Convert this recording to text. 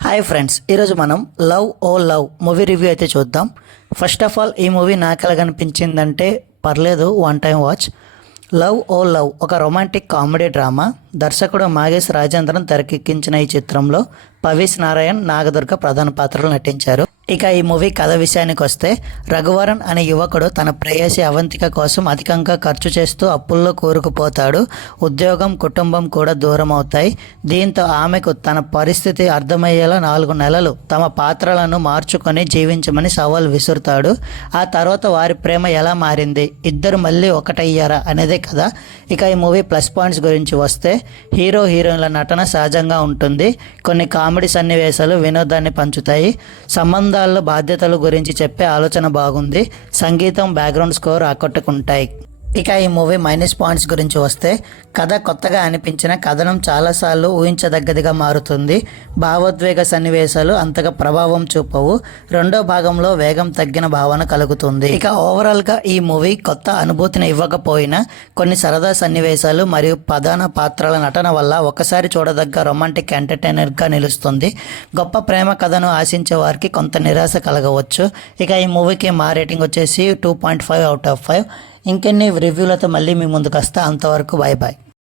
Hi friends, ఈరోజు మనం love o love movie review అయితే చూద్దాం. ఫస్ట్ ఆఫ్ ఆల్ ఈ మూవీ నాకు ఎలా కనిపించిందంటే పర్లేదు, one time watch. Love o love ఒక రొమాంటిక్ కామెడీ డ్రామా. దర్శకుడు మాగేష్ రాజేంద్రన్ తెరకెక్కించిన ఈ చిత్రంలో పవీస్ నారాయణ్, నాగదుర్గ ప్రధాన పాత్రలు నటించారు. ఇక ఈ మూవీ కథ విషయానికి వస్తే, రఘువరన్ అనే యువకుడు తన ప్రేయసి అవంతిక కోసం అధికంగా ఖర్చు చేస్తూ అప్పుల్లో కూరుకుపోతాడు. ఉద్యోగం, కుటుంబం కూడా దూరం అవుతాయి. దీంతో ఆమెకు తన పరిస్థితి అర్థమయ్యేలా 4 నెలలు తమ పాత్రలను మార్చుకొని జీవించమని సవాల్ విసురుతాడు. ఆ తర్వాత వారి ప్రేమ ఎలా మారింది, ఇద్దరు మళ్ళీ ఒకటయ్యారా అనేదే కదా. ఇక ఈ మూవీ ప్లస్ పాయింట్స్ గురించి వస్తే, హీరో హీరోయిన్ల నటన సహజంగా ఉంటుంది. కొన్ని కామెడీ సన్నివేశాలు వినోదాన్ని పంచుతాయి. సంబంధాల్లో బాధ్యతల గురించి చెప్పే ఆలోచన బాగుంది. సంగీతం, బ్యాక్గ్రౌండ్ స్కోర్ ఆకట్టుకుంటాయి. ఇక ఈ మూవీ మైనస్ పాయింట్స్ గురించి వస్తే, కథ కొత్తగా అనిపించిన కథనం చాలాసార్లు ఊహించదగ్గదిగా మారుతుంది. భావోద్వేగ సన్నివేశాలు అంతగా ప్రభావం చూపవు. రెండో భాగంలో వేగం తగ్గిన భావన కలుగుతుంది. ఇక ఓవరాల్గా ఈ మూవీ కొత్త అనుభూతిని ఇవ్వకపోయినా కొన్ని సరదా సన్నివేశాలు మరియు ప్రధాన పాత్రల నటన వల్ల ఒకసారి చూడదగ్గ రొమాంటిక్ ఎంటర్టైనర్గా నిలుస్తుంది. గొప్ప ప్రేమ కథను ఆశించే వారికి కొంత నిరాశ కలగవచ్చు. ఇక ఈ మూవీకి మా రేటింగ్ వచ్చేసి 2.5 out of 5. ఇంకెన్ని రివ్యూలతో మళ్ళీ మీ ముందుకు వస్తా. అంతవరకు బాయ్ బాయ్.